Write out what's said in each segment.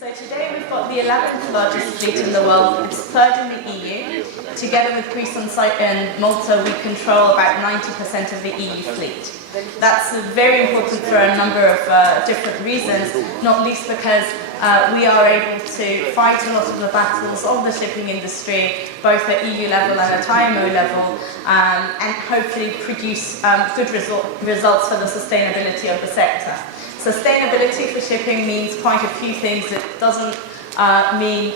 So today we've got the 11th largest fleet in the world. It's third in the EU. Together with Greece and Malta, we control about 90% of the EU fleet. That's very important for a number of different reasons, not least because we are able to fight a lot of the battles of the shipping industry, both at EU level and at IMO level, and hopefully produce good results for the sustainability of the sector. Sustainability for shipping means quite a few things. It doesn't mean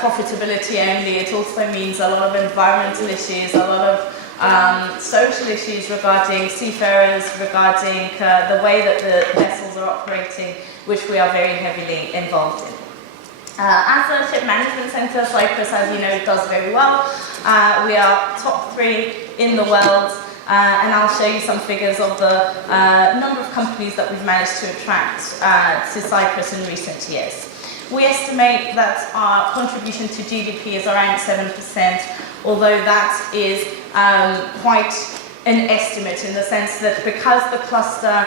profitability only. It also means a lot of environmental issues, a lot of social issues regarding seafarers, regarding the way that the vessels are operating, which we are very heavily involved in. As a ship management centre, Cyprus, as you know, does very well. We are top 3 in the world. And I'll show you some figures of the number of companies that we've managed to attract to Cyprus in recent years. We estimate that our contribution to GDP is around 7%, although that is quite an estimate in the sense that because the cluster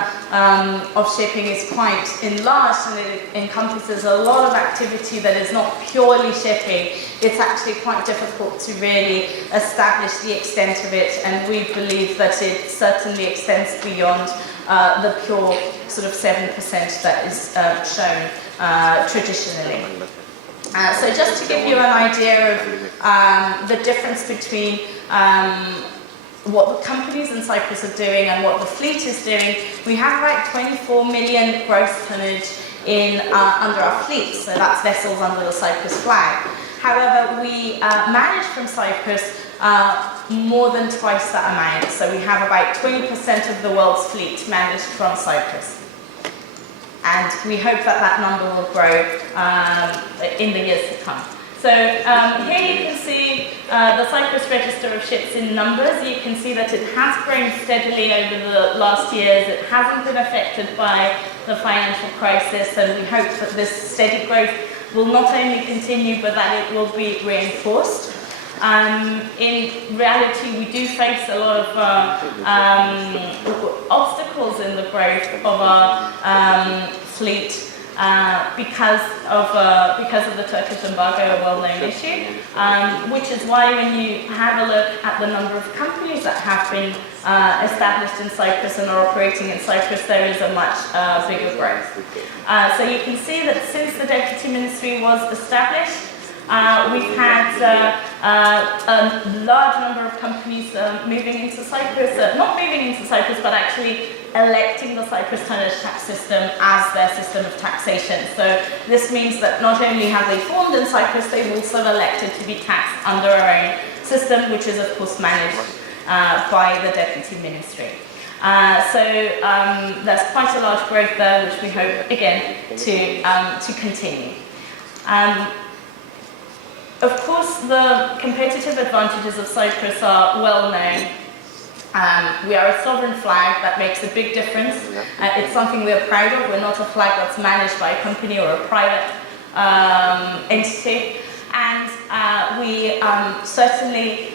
of shipping is quite enlarged and it encompasses a lot of activity that is not purely shipping, it's actually quite difficult to really establish the extent of it, and we believe that it certainly extends beyond the pure sort of 7% that is shown traditionally. So just to give you an idea of the difference between what the companies in Cyprus are doing and what the fleet is doing, we have about 24 million gross tonnage in under our fleet, so that's vessels under the Cyprus flag. However, we manage from Cyprus more than twice that amount, so we have about 20% of the world's fleet managed from Cyprus. And we hope that that number will grow in the years to come. So here you can see the Cyprus Register of Ships in numbers. You can see that it has grown steadily over the last years. It hasn't been affected by the financial crisis, and we hope that this steady growth will not only continue, but that it will be reinforced. In reality, we do face a lot of obstacles in the growth of our fleet. Because of the Turkish embargo, a well-known issue, which is why when you have a look at the number of companies that have been established in Cyprus and are operating in Cyprus, there is a much bigger growth. So you can see that since the Deputy Ministry was established, we've had a large number of companies moving into Cyprus, not moving into Cyprus, but actually electing the Cyprus tonnage tax system as their system of taxation. So this means that not only have they formed in Cyprus, they've also elected to be taxed under our own system, which is of course managed by the Deputy Ministry. So there's quite a large growth there, which we hope again to continue. Of course, the competitive advantages of Cyprus are well known. We are a sovereign flag. That makes a big difference. It's something we're proud of. We're not a flag that's managed by a company or a private entity. And we certainly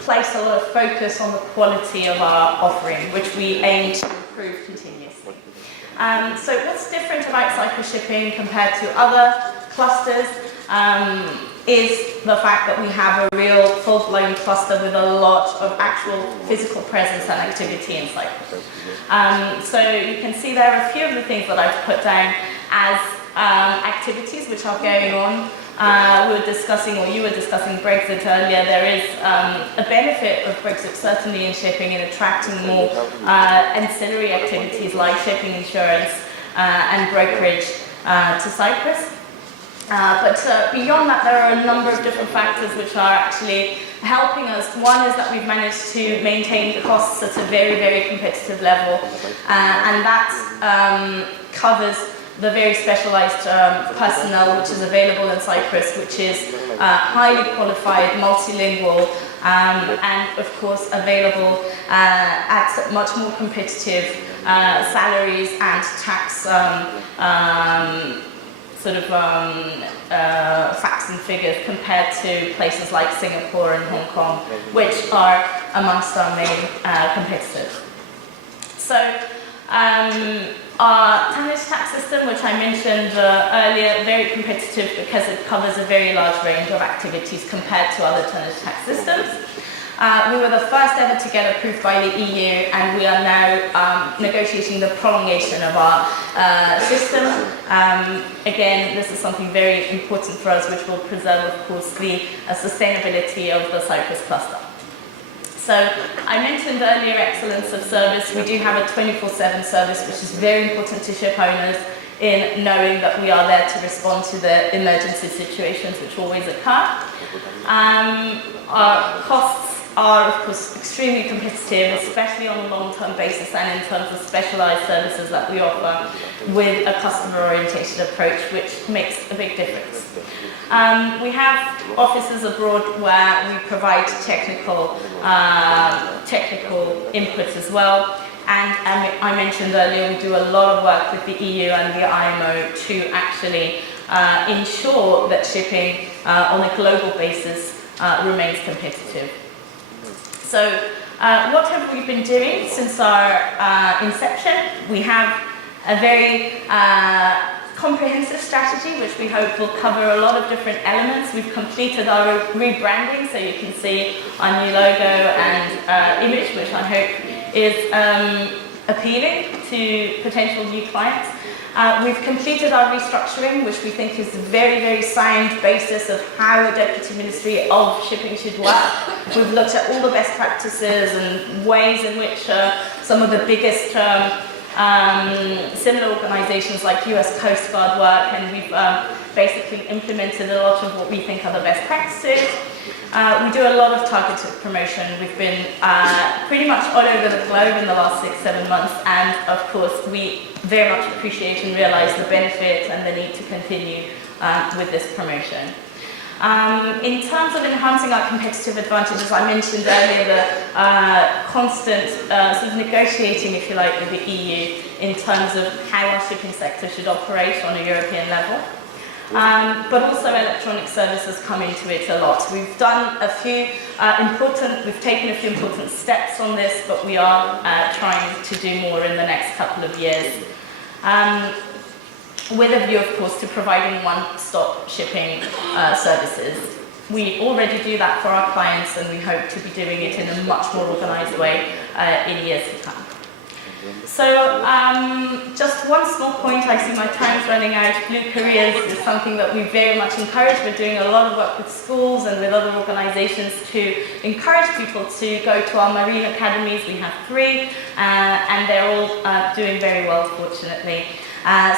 place a lot of focus on the quality of our offering, which we aim to improve continuously. So what's different about Cyprus shipping compared to other clusters is the fact that we have a real full-blown cluster with a lot of actual physical presence and activity in Cyprus. So you can see there are a few of the things that I've put down as activities which are going on. We were discussing, or you were discussing Brexit earlier. There is a benefit of Brexit certainly in shipping in attracting more ancillary activities like shipping insurance and brokerage to Cyprus. But beyond that, there are a number of different factors which are actually helping us. One is that we've managed to maintain costs at a very, very competitive level, and that covers the very specialized personnel which is available in Cyprus, which is highly qualified, multilingual, and of course available at much more competitive salaries and tax facts and figures compared to places like Singapore and Hong Kong, which are amongst our main competitors. So Our tonnage tax system, which I mentioned earlier, very competitive because it covers a very large range of activities compared to other tonnage tax systems. We were the first ever to get approved by the EU, and we are now negotiating the prolongation of our system. Again, this is something very important for us, which will preserve, of course, the sustainability of the Cyprus cluster. So I mentioned earlier excellence of service. We do have a 24/7 service, which is very important to ship owners in knowing that we are there to respond to the emergency situations which always occur. Our costs are, of course, extremely competitive, especially on a long-term basis and in terms of specialized services that we offer with a customer-oriented approach, which makes a big difference. We have offices abroad where we provide technical input as well. And I mentioned earlier, we do a lot of work with the EU and the IMO to actually ensure that shipping on a global basis remains competitive. So what have we been doing since our inception? We have a very comprehensive strategy, which we hope will cover a lot of different elements. We've completed our rebranding, so you can see our new logo and image, which I hope is appealing to potential new clients. We've completed our restructuring, which we think is a very, very sound basis of how a Deputy Ministry of Shipping should work. We've looked at all the best practices and ways in which some of the biggest similar organisations like US Coast Guard work, and we've basically implemented a lot of what we think are the best practices. We do a lot of targeted promotion. We've been pretty much all over the globe in the last 6-7 months, and of course we very much appreciate and realise the benefit and the need to continue with this promotion. In terms of enhancing our competitive advantages, I mentioned earlier the constant sort of negotiating, if you like, with the EU in terms of how our shipping sector should operate on a European level. But also electronic services come into it a lot. We've done a few we've taken a few important steps on this, but we are trying to do more in the next couple of years. With a view, of course, to providing one-stop shipping services. We already do that for our clients, and we hope to be doing it in a much more organised way in years to come. So, just one small point, I see my time's running out. Blue Careers is something that we very much encourage. We're doing a lot of work with schools and with other organisations to encourage people to go to our marine academies. We have 3, and they're all doing very well, fortunately.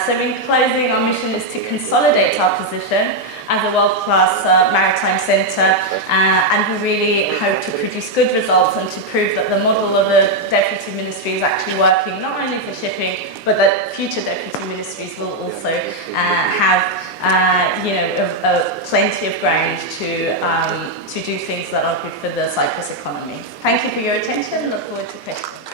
So in closing, our mission is to consolidate our position as a world-class maritime centre, and we really hope to produce good results and to prove that the model of the Deputy Ministry is actually working not only for shipping, but that future Deputy Ministries will also have plenty of ground to do things that are good for the Cyprus economy. Thank you for your attention. Look forward to questions.